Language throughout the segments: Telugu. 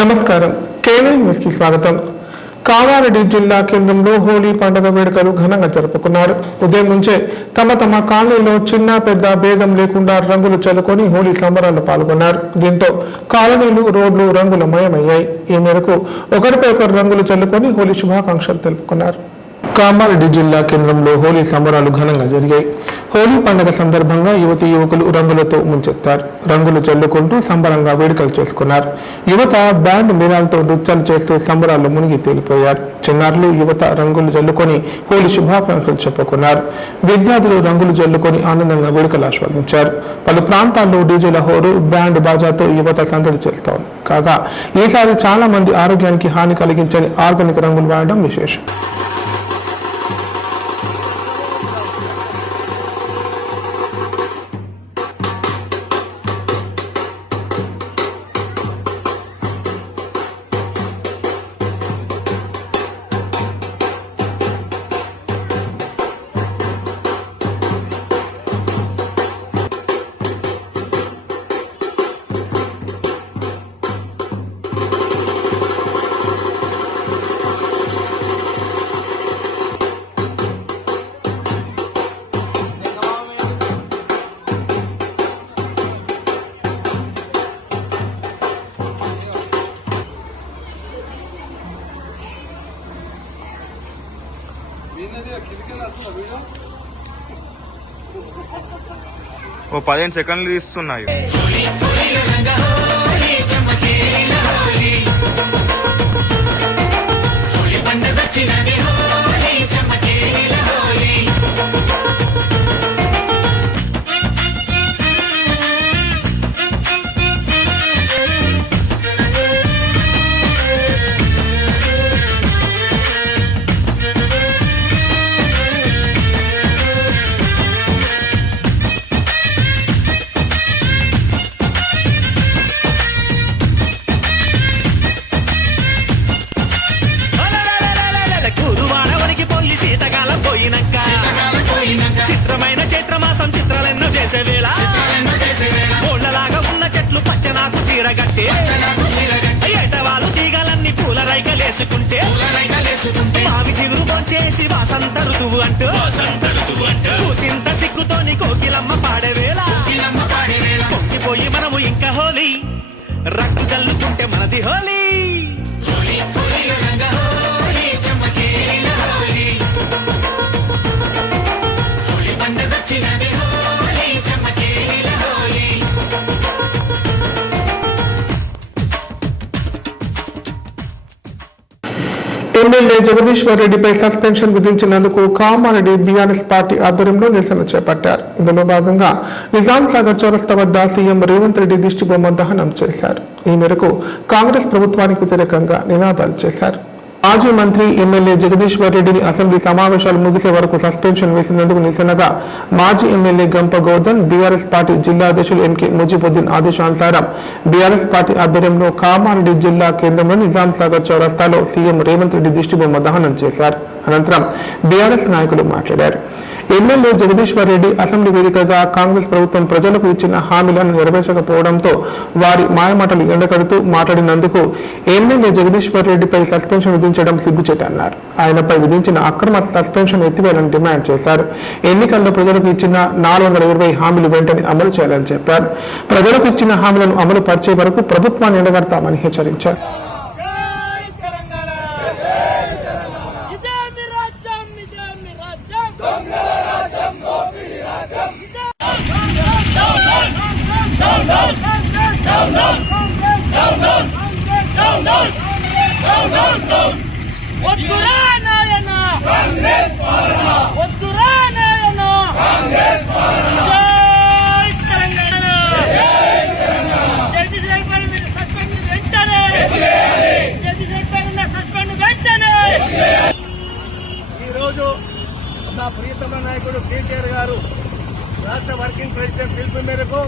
నమస్కారం. కేవీ న్యూస్ కి స్వాగతం. కామారెడ్డి జిల్లా కేంద్రంలో హోలీ పండుగ వేడుకలు ఘనంగా జరుపుకున్నారు. ఉదయం నుంచే తమ కాలనీలో చిన్న పెద్ద భేదం లేకుండా రంగులు చల్లుకొని హోలీ సంబరాల్లో పాల్గొన్నారు. దీంతో కాలనీలు, రోడ్లు రంగులమయమయ్యాయి. ఈ మేరకు ఒకరిపై ఒకరు రంగులు చల్లుకొని హోలీ శుభాకాంక్షలు తెలుపుకున్నారు. కామారెడ్డి జిల్లా కేంద్రంలో హోలీ సంబరాలు ఘనంగా జరిగాయి. హోలీ పండుగ సందర్భంగా యువతీ యువకులు రంగులతో ముంచెత్తారు. రంగులు చల్లుకుంటూ సంబరంగా వేడుకలు చేసుకున్నారు. యువత బ్యాండ్ మేళాలతో నృత్యాలు చేస్తూ సంబరాల్లో మునిగి తేలిపోయారు. చిన్నారులు, యువత రంగులు చల్లుకొని హోలీ శుభాకాంక్షలు చెప్పుకున్నారు. విద్యార్థులు రంగులు చల్లుకొని ఆనందంగా వేడుకలు ఆస్వాదించారు. పలు ప్రాంతాల్లో డీజేల హోరు, బ్యాండ్ బాజాతో యువత సందడి చేస్తోంది. కాగా ఈసారి చాలా మంది ఆరోగ్యానికి హాని కలిగించని ఆర్గానిక్ రంగులు వాడడం విశేషం. ఓ 15 సెకండ్లు తీస్తున్నాయి. చిత్రమైన చైత్రమాసం చిత్రాలెన్నో చేసే వేళ ఓళ్లలాగా ఉన్న చెట్లు పచ్చనాకు చీరగట్టే ఏటవాళ్ళు తీగలన్నీ పూల రైకలేసుకుంటే మావి చిగురు చేసి వాసంత ఋతువు అంటూ కూసింత సిగ్గుతోని కోకిలమ్మ పాడే వేళ పొంగిపోయి మనము ఇంకా హోలీ రంగు చల్లుకుంటే మనది హోలీ. ఎమ్మెల్యే జగదీశ్వర్ రెడ్డిపై సస్పెన్షన్ విధించినందుకు కామారెడ్డి బీఆర్ఎస్ పార్టీ ఆధ్వర్యంలో నిరసన చేపట్టారు. ఇందులో భాగంగా నిజాం సాగర్ చౌరస్తా వద్ద సీఎం రేవంత్ రెడ్డి దిష్టిబొమ్మ దహనం చేశారు. ఈ మేరకు కాంగ్రెస్ ప్రభుత్వానికి వ్యతిరేకంగా నినాదాలు చేశారు. మాజీ మంత్రి ఎమ్మెల్యే జగదీశ్వర్ రెడ్డిని అసెంబ్లీ సమావేశాలు ముగిసే వరకు సస్పెన్షన్ వేసినందుకు నిరసనగా మాజీ ఎమ్మెల్యే గంప గౌర్ధన్, బీఆర్ఎస్ పార్టీ జిల్లా అధ్యక్షులు ఎంకే ముజిబుద్దీన్ ఆదేశానుసారం బీఆర్ఎస్ పార్టీ ఆధ్వర్యంలో కామారెడ్డి జిల్లా కేంద్రంలో నిజాం సాగర్ చౌరస్తాలో సీఎం రేవంత్ రెడ్డి దిష్టిబొమ్మ దహనం చేశారు. అనంతరం బీఆర్ఎస్ నాయకులు మాట్లాడారు. ఎమ్మెల్యే జగదీశ్వర్ రెడ్డి అసెంబ్లీ వేదికగా కాంగ్రెస్ ప్రభుత్వం ప్రజలకు ఇచ్చిన హామీలను నెరవేర్చకపోవడంతో వారి మాయమాటలు ఎండకడుతూ మాట్లాడినందుకు ఎమ్మెల్యే జగదీశ్వర్ రెడ్డిపై సస్పెన్షన్ విధించడం సిగ్గుచేటన్నారు. ఆయనపై విధించిన అక్రమ సస్పెన్షన్ ఎత్తివేయాలని డిమాండ్ చేశారు. ఎన్నికల్లో ప్రజలకు ఇచ్చిన 420 హామీలు వెంటనే అమలు చేయాలని చెప్పారు. ప్రజలకు ఇచ్చిన హామీలను అమలు పరిచే వరకు ప్రభుత్వాన్ని ఎండగడతామని హెచ్చరించారు. ఈరోజు నా ప్రియతమ నాయకుడు కేటీఆర్ గారు రాష్ట్ర వర్కింగ్ ప్రెసిడెంట్ పిలుపు మేరకు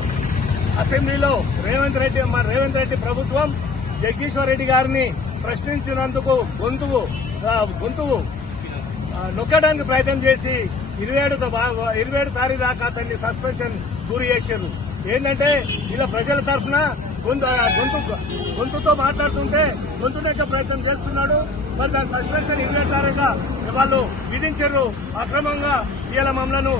అసెంబ్లీలో రేవంత్ రెడ్డి ప్రభుత్వం జగదీశ్వర్ రెడ్డి గారిని ప్రశ్నించినందుకు గొంతువు నొక్కడానికి ప్రయత్నం చేసి 27 తారీఖు దాకా అతన్ని సస్పెన్షన్ గురి చేశారు. ఏంటంటే ఇలా ప్రజల తరఫున గొంతుతో మాట్లాడుతుంటే గొంతు నెక్క ప్రయత్నం చేస్తున్నాడు. మరి దాని సస్పెన్షన్ ఇవ్వటారుగా వాళ్ళు విధించారు అక్రమంగా. ఇలా మమ్మలను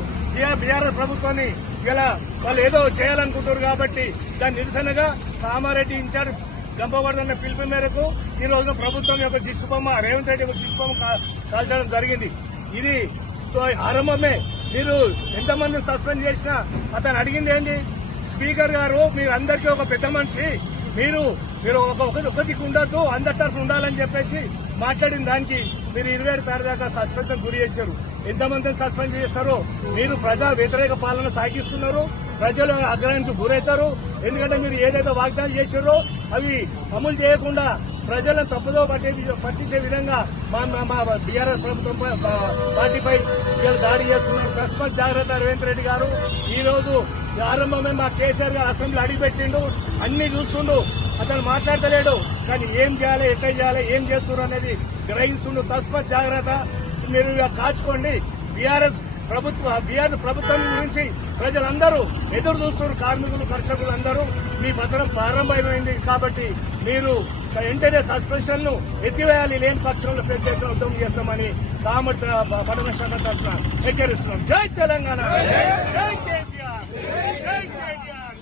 బీఆర్ఎస్ ప్రభుత్వాన్ని ఇలా వాళ్ళు ఏదో చేయాలనుకుంటారు కాబట్టి దాని నిరసనగా కామారెడ్డి ఇన్ఛార్జ్ గంపవర్ధన పిలుపు మేరకు ఈ రోజున ప్రభుత్వం యొక్క దిష్టిబొమ్మ రేవంత్ రెడ్డి యొక్క దిష్టిబొమ్మ కాల్చడం జరిగింది. ఇది సో ఆరంభమే. మీరు ఎంతమంది సస్పెండ్ చేసినా అతను అడిగింది ఏంటి, స్పీకర్ గారు మీరందరికీ ఒక పెద్ద మనిషి, మీరు ఒకరికి ఉండొద్దు, అందరి తరఫు ఉండాలని చెప్పేసి మాట్లాడిన దానికి మీరు 27 తారీఖు దాకా సస్పెన్షన్ గురి చేశారు. ఎంతమందిని సస్పెండ్ చేస్తారో మీరు ప్రజా వ్యతిరేక పాలన సాగిస్తున్నారు, ప్రజలు ఆగ్రహానికి గురవుతారు. ఎందుకంటే మీరు ఏదైతే వాగ్దానాలు చేశారో అవి అమలు చేయకుండా ప్రజలను తప్పుదో పట్టించే విధంగా మా బీఆర్ఎస్ ప్రభుత్వం పార్టీపై దాడి చేస్తున్నారు. తస్మాత్ జాగ్రత్త రేవంత్ రెడ్డి గారు. ఈ రోజు ఆరంభమే మా కేసీఆర్ గారు అసెంబ్లీ అడిగిపెట్టిండు, అన్ని చూస్తుండు, అతను మాట్లాడతలేడు. కానీ ఏం చేయాలి, ఎట్లా చేయాలి, ఏం చేస్తున్నారు అనేది గ్రహిస్తుండు. తస్మాత్ జాగ్రత్త, మీరు కాచుకోండి. బీఆర్ఎస్ ప్రభుత్వం గురించి ప్రజలందరూ ఎదురు చూస్తున్నారు. కార్మికులు, కర్షకులు అందరూ మీ పత్రం ప్రారంభమైంది కాబట్టి మీరు వెంటనే సస్పెన్షన్ ను ఎత్తివేయాలి. లేని పక్షంలో పెద్ద ఎత్తున ఉద్యమం చేస్తామని కామర్స్ పట్టణ శాఖ తరఫున హెచ్చరిస్తున్నాం. జై తెలంగాణ, జై కేసీఆర్, జై కేటీఆర్.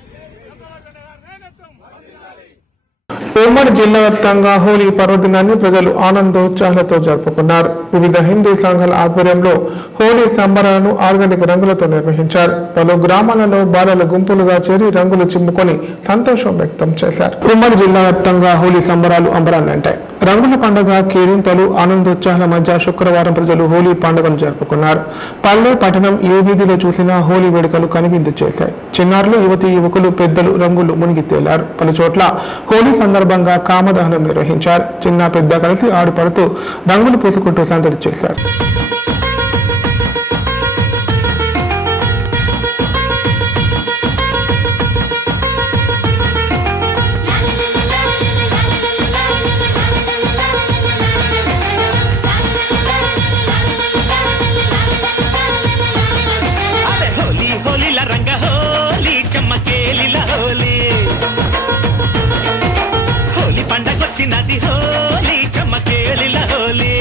ఉమ్మడి జిల్లా వ్యాప్తంగా హోలీ పర్వదినాన్ని ప్రజలు ఆనందోత్సాహాలతో జరుపుకున్నారు. వివిధ హిందూ సంఘాల ఆధ్వర్యంలో హోలీ సంబరాలను ఆర్గానిక్ రంగులతో నిర్వహించారు. పలు గ్రామాలలో బాలల గుంపులుగా చేరి రంగులు చిమ్ముకొని సంతోషం వ్యక్తం చేశారు. ఉమ్మడి జిల్లా వ్యాప్తంగా హోలీ సంబరాలు అంబరాన్నంటాయి. రంగుల పండుగ కేరింతలు ఆనందోత్సాహాల మధ్య శుక్రవారం ప్రజలు హోలీ పండుగను జరుపుకున్నారు. పల్లె పట్టణం ఏ వీధిలో చూసినా హోలీ వేడుకలు కనువిందు చేశాయి. చిన్నారులు, యువకులు, పెద్దలు రంగులు మునిగి తేలారు. పలు చోట్ల హోలీ సందర్భంగా కామదహనం నిర్వహించారు. చిన్న పెద్ద కలిసి ఆడుపడుతూ రంగులు పూసుకుంటూ సందడి చేశారు. నది హోలీ చమ్మకేళిల హోలీ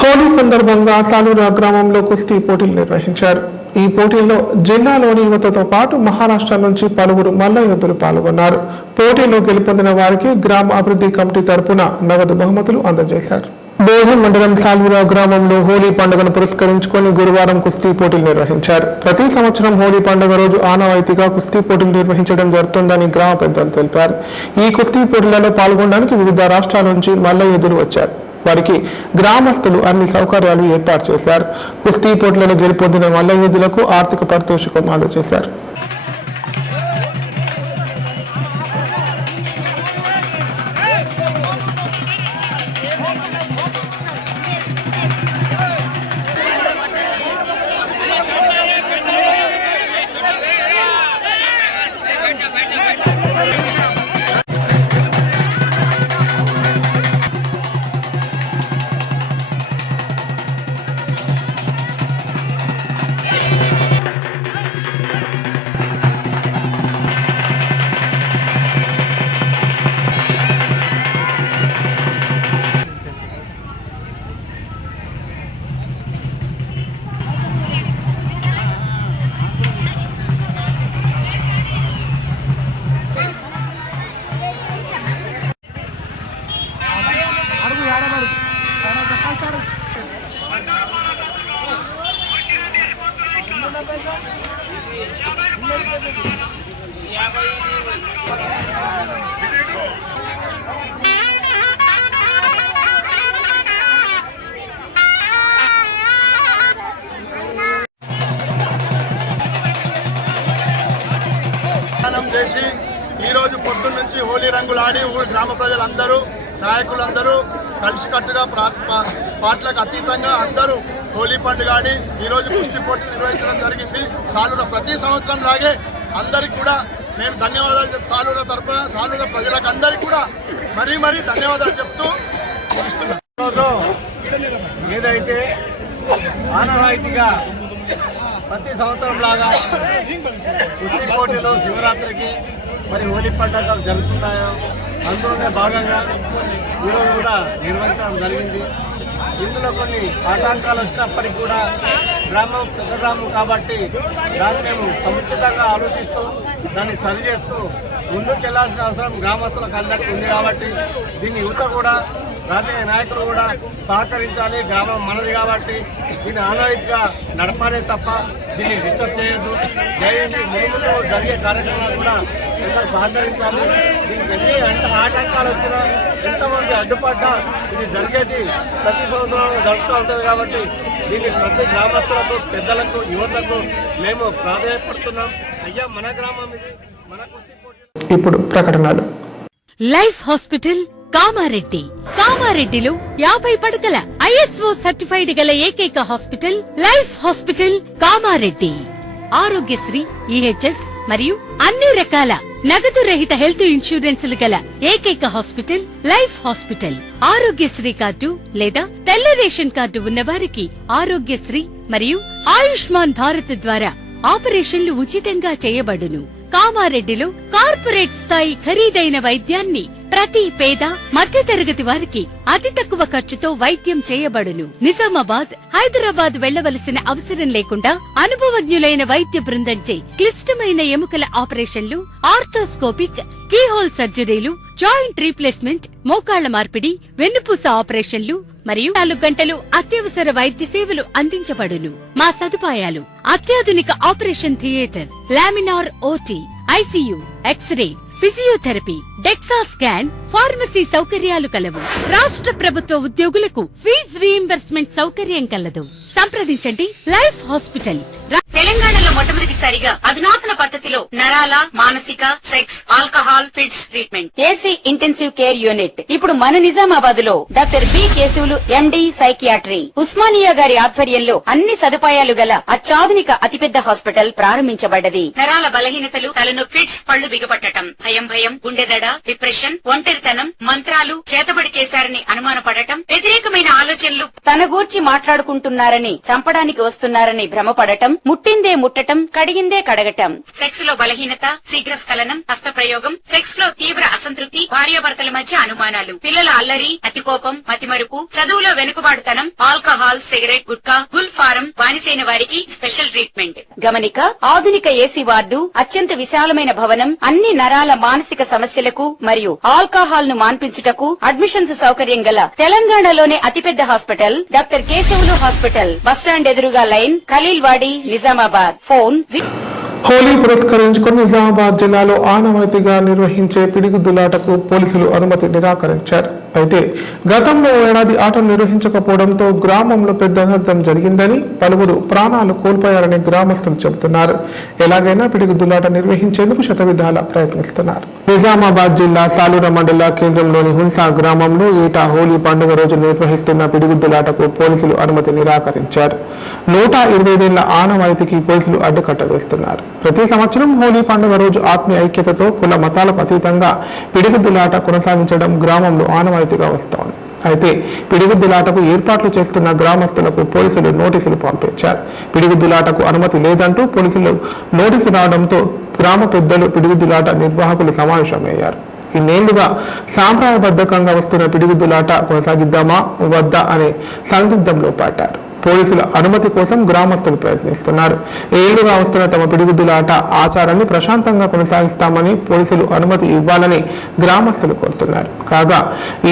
హోలీ సందర్భంగా సాలూరా గ్రామంలో కుస్తీ పోటీలు నిర్వహించారు. ఈ పోటీల్లో జిల్లాలోని యువతతో పాటు మహారాష్ట్ర నుంచి పలువురు మల్ల యోధులు పాల్గొన్నారు. పోటీలో గెలుపొందిన వారికి గ్రామ అభివృద్ధి కమిటీ తరపున నగదు బహుమతులు అందజేశారు. బోధన్ మండలం సాలూరా గ్రామంలో హోలీ పండుగను పురస్కరించుకొని గురువారం కుస్తీ పోటీలు నిర్వహించారు. ప్రతి సంవత్సరం హోలీ పండుగ రోజు ఆనవాయితీగా కుస్తీ పోటీలు నిర్వహించడం జరుగుతుందని గ్రామ పెద్దలు తెలిపారు. ఈ కుస్తీ పోటీలలో పాల్గొనడానికి వివిధ రాష్ట్రాల నుంచి మల్ల యోధులు వచ్చారు. వారికి గ్రామస్తులు అన్ని సౌకర్యాలు ఏర్పాటు చేశారు. కుస్తీ పోటీలను గెలుపొందిన మల్ల యోధులకు ఆర్థిక పారితోషికం అందజేశారు. చేసి ఈ రోజు పొద్దున్న నుంచి హోలీ రంగులు ఆడి గ్రామ ప్రజలందరూ, నాయకులందరూ కలిసికట్టుగా పాటలకు అతీతంగా అందరూ హోలీ పండుగ ఆడి ఈరోజు కుస్తీ పోటీలు నిర్వహించడం జరిగింది. సాలూరు ప్రతి సంవత్సరం లాగే అందరికి కూడా నేను ధన్యవాదాలు సాలూరు తరఫున సాలూరు ప్రజలకు అందరికీ కూడా మరీ ధన్యవాదాలు చెప్తూ ముగిస్తున్నాను. ఏదైతే ఆనవాయితీగా ప్రతి సంవత్సరం లాగా కుస్తీ పోటీలు శివరాత్రికి మరి హోలీ పండుగలు జరుగుతున్నాయో అందులోనే భాగంగా ఈరోజు కూడా నిర్వహించడం జరిగింది. ఇందులో కొన్ని ఆటంకాలు వచ్చినప్పటికీ కూడా గ్రామం పెద్ద గ్రామం కాబట్టి దాన్ని మేము సముచితంగా ఆలోచిస్తూ దాన్ని సరిచేస్తూ ముందుకు వెళ్లాల్సిన అవసరం గ్రామస్తులకు అందరికీ ఉంది కాబట్టి దీన్ని యువత కూడా రాజకీయ నాయకులు కూడా సహకరించాలి. గ్రామం మనది కాబట్టి దీన్ని ఆనవాయితీగా నడపాలే తప్ప దీన్ని డిస్టర్బ్ చేయొద్దు. దయచేసి ముందు జరిగే కార్యక్రమాలు కూడా అందరూ సహకరించాలి. దీనికి ఎన్ని ఆటంకాలు వచ్చినా ఎంతమంది అడ్డుపడ్డా ఇది జరిగేది ప్రతి సంవత్సరం జరుగుతూ ఉంటుంది కాబట్టి దీన్ని ప్రతి గ్రామస్తులకు పెద్దలకు యువతకు మేము ప్రాధాన్యపడుతున్నాం. అయ్యా మన గ్రామం ఇది, మన కుస్తీ పోటీ. ఇప్పుడు ప్రకటనలు. Life hospital Kamareddy. కామారెడ్డిలో 50 పడకల ISO సర్టిఫైడ్ గల ఏకైక hospital life hospital Kamareddy. Aarogyasri, EHS మరియు అన్ని రకాల నగదు రహిత హెల్త్ ఇన్సూరెన్సులు గల ఏకైక hospital life hospital. Aarogyasri card లేదా తెల్ల రేషన్ కార్డు ఉన్న వారికి ఆరోగ్యశ్రీ మరియు ఆయుష్మాన్ భారత్ ద్వారా ఆపరేషన్లు ఉచితంగా చేయబడును. కామారెడ్డిలో కార్పొరేట్ స్థాయి ఖరీదైన వైద్యాన్ని ప్రతి పేద మధ్యతరగతి వారికి అతి తక్కువ ఖర్చుతో వైద్యం చేయబడును. నిజామాబాద్, హైదరాబాద్ వెళ్లవలసిన అవసరం లేకుండా అనుభవజ్ఞులైన వైద్య బృందంచే క్లిష్టమైన ఎముకల ఆపరేషన్లు, ఆర్థోస్కోపిక్, కీహోల్ సర్జరీలు, జాయింట్ రీప్లేస్మెంట్, మోకాళ్ల మార్పిడి, వెన్నుపూస ఆపరేషన్లు మరియు 4 గంటలు అత్యవసర వైద్య సేవలు అందించబడును. మా సదుపాయాలు: అత్యాధునిక operation theatre, laminar OT, ICU, x ray, physiotherapy, DEXA scan, pharmacy సౌకర్యాలు కలవు. రాష్ట్ర ప్రభుత్వ ఉద్యోగులకు ఫీజు రీయింబర్స్మెంట్ సౌకర్యం కలదు. సంప్రదించండి లైఫ్ హాస్పిటల్. తెలంగాణలో మొట్టమొదటిసారిగా అధునాతన పద్ధతిలో నరాల, మానసిక, sex, alcohol, fits treatment, AC intensive care unit ఇప్పుడు మన నిజామాబాద్ లో doctor B Keshavulu MD psychiatry, Osmania గారి ఆధ్వర్యంలో అన్ని సదుపాయాలు గల అత్యాధునిక అతిపెద్ద హాస్పిటల్ ప్రారంభించబడ్డది. నరాల బలహీనతలు, తలనొప్పి, ఫిట్స్, పళ్లు బిగపట్టడం, భయం, గుండెదడ, డిప్రెషన్, ఒంటరితనం, మంత్రాలు చేతబడి చేశారని అనుమానపడటం, వ్యతిరేకమైన ఆలోచనలు, తన గూర్చి మాట్లాడుకుంటున్నారని, చంపడానికి వస్తున్నారని భ్రమపడటం, ముట్టిందే ముట్టటం, కడిగిందే కడగటం, సెక్స్ లో బలహీనత, శీఘ్రస్ఖలనం, హస్తప్రయోగం, సెక్స్ లో తీవ్ర అసంతృప్తి, భార్యాభర్తల మధ్య అనుమానాలు, పిల్లల అల్లరి, అతికోపం, మతిమరుపు, చదువులో వెనుకబాటుతనం, alcohol, cigarette, gutka, Gul form బానిసైన వారికి స్పెషల్ ట్రీట్మెంట్. గమనిక: ఆధునిక ఏసీ వార్డు, అత్యంత విశాలమైన భవనం, అన్ని నరాల మానసిక సమస్యలకు మరియు ఆల్కహాల్ ను మాన్పించుటకు అడ్మిషన్స్ సౌకర్యం గల తెలంగాణలోనే అతిపెద్ద hospital doctor Keshavulu hospital. Bus stand ఎదురుగా లైన్, ఖలీల్వాడి, నిజామాబాద్. ఫోన్ హోలీ పురస్కరించుకుని నిజామాబాద్ జిల్లాలో ఆనవాయితీగా నిర్వహించే పిడుగుద్దులాటకు పోలీసులు అనుమతి నిరాకరించారు. అయితే గతంలో ఏడాది ఆటలు నిర్వహించకపోవడంతో గ్రామంలో పెద్ద అనర్థం జరిగిందని, పలువురు ప్రాణాలు కోల్పోయారని గ్రామస్తులు చెబుతున్నారు. ఎలాగైనా పిడుగుద్దులాట నిర్వహించేందుకు శతవిధాలా ప్రయత్నిస్తున్నారు. నిజామాబాద్ జిల్లా సాలూరు మండల కేంద్రంలోని హున్సా గ్రామంలో ఏటా హోలీ పండుగ రోజు నిర్వహిస్తున్న పిడుగుద్దులాటకు పోలీసులు అనుమతి నిరాకరించారు. 125 ఆనవాయితీకి పోలీసులు అడ్డుకట్ట వేస్తున్నారు. ప్రతి సంవత్సరం హోలీ పండుగ రోజు ఆత్మీయ ఐక్యతతో కుల మతాలకు అతీతంగా పిడుగుద్దులాట కొనసాగించడం గ్రామంలో ఆనవాయితీగా వస్తోంది. అయితే పిడుగుద్దులాటకు ఏర్పాట్లు చేస్తున్న గ్రామస్తులకు పోలీసులు నోటీసులు పంపించారు. పిడుగుద్దులాటకు అనుమతి లేదంటూ పోలీసులు నోటీసు రావడంతో గ్రామ పెద్దలు పిడుగుద్దులాట నిర్వాహకులు సమావేశమయ్యారు. ఇన్నేళ్లుగా సాంప్రదాయబద్ధంగా వస్తున్న పిడుగుద్దులాట కొనసాగిద్దామా వద్దా అనే సందిగ్ధంలో పడ్డారు. పోలీసుల అనుమతి కోసం గ్రామస్తులు ప్రయత్నిస్తున్నారు. ఏళ్లుగా వస్తున్న తమ పిడుగుద్దులాట ఆచారాన్ని ప్రశాంతంగా కొనసాగిస్తామని పోలీసులు అనుమతి ఇవ్వాలని గ్రామస్తులు కోరుతున్నారు. కాగా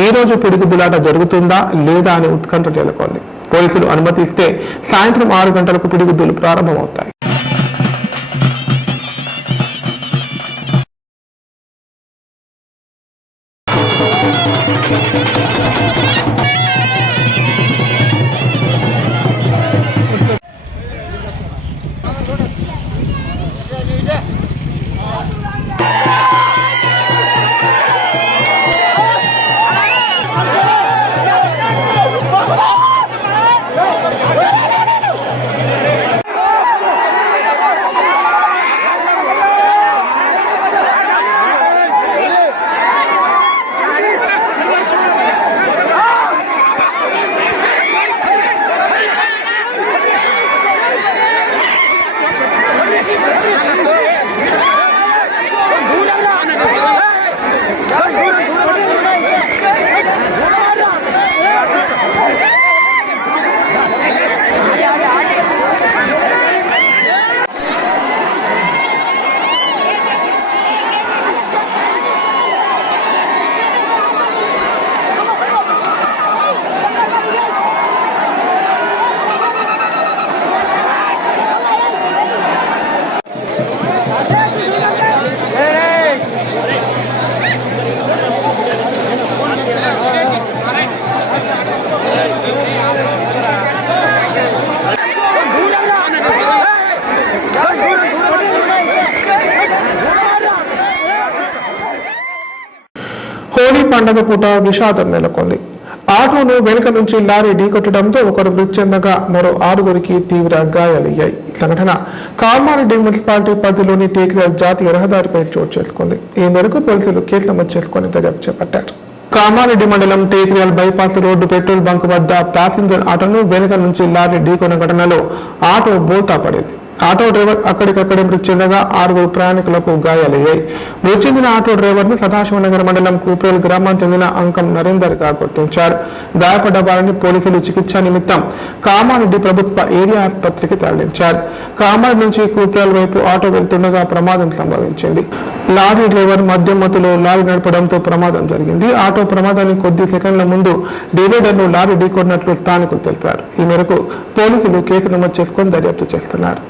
ఈ రోజు పిడుగుద్దులాట జరుగుతుందా లేదా అని ఉత్కంఠ నెలకొంది. పోలీసులు అనుమతి ఇస్తే సాయంత్రం 6 గంటలకు పిడుగుద్దులు ప్రారంభమవుతాయి. పండగ పూట విషాదం నెలకొంది. ఆటోను వెనుక నుంచి లారీ ఢీకొట్టడంతో ఒకరు మృతి చెందగా మరో 6గురికి తీవ్ర గాయాలయ్యాయి. ఈ సంఘటన కామారెడ్డి మున్సిపాలిటీ పరిధిలోని టేక్రియల్ జాతీయ రహదారిపై చోటు చేసుకుంది. ఈ మేరకు పోలీసులు కేసు నమోదు చేసుకుని దర్యాప్తు చేపట్టారు. కామారెడ్డి మండలం టేక్రియల్ బైపాస్ రోడ్డు పెట్రోల్ బంక్ వద్ద ప్యాసింజర్ ఆటోను వెనుక నుంచి లారీ ఢీకొన్న ఘటనలో ఆటో బోల్తా పడింది. ఆటో డ్రైవర్ అక్కడికక్కడే మృతి చెందగా 6గురు ప్రయాణికులకు గాయాలయ్యాయి. మృతి చెందిన ఆటో డ్రైవర్ ను సదాశివనగర్ మండలం కూపేల్ గ్రామానికి చెందిన అంకం నరేందర్ గా గుర్తించారు. గాయపడ్డ వారిని పోలీసులు చికిత్స నిమిత్తం కామారెడ్డి ప్రభుత్వ ఏరియా ఆసుపత్రికి తరలించారు. కామారెడ్డి నుంచి కూపేల్ వైపు ఆటో వెళ్తుండగా ప్రమాదం సంభవించింది. లారీ డ్రైవర్ మద్యం మత్తులో లారీ నడపడంతో ప్రమాదం జరిగింది. ఆటో ప్రమాదానికి కొద్ది సెకండ్ల ముందు డివైడర్ ను లారీ ఢీకొన్నట్లు స్థానికులు తెలిపారు. ఈ మేరకు పోలీసులు కేసు నమోదు చేసుకుని దర్యాప్తు చేస్తున్నారు.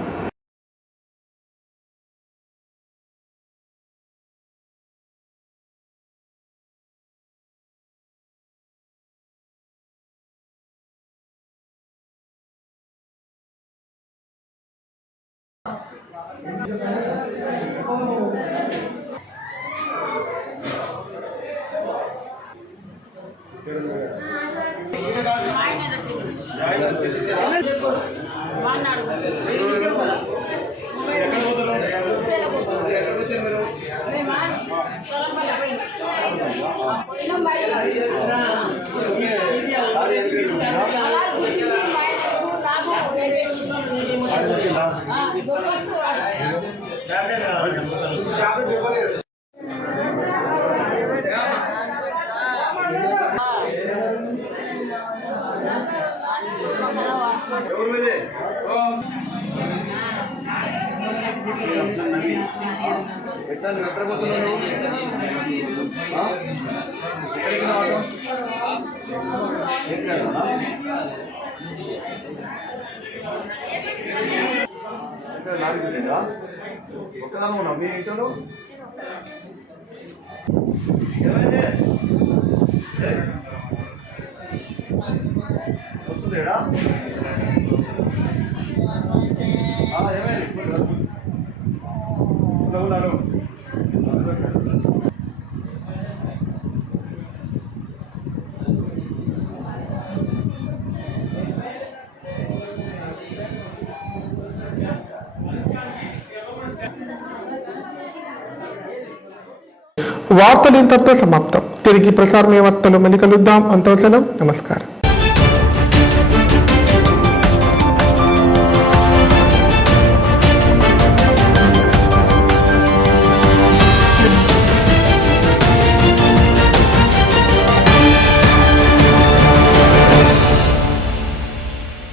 ఒక్కదాని ఉన్నాం మీ ఇంట్లో వస్తుందేడా ఏమైంది ఉన్నారు వార్తలు ఇంతటితో సమాప్తం. తిరిగి ప్రసారమయ్యే వార్తలు మళ్ళీ కలుద్దాం. అంతవరకు నమస్కారం.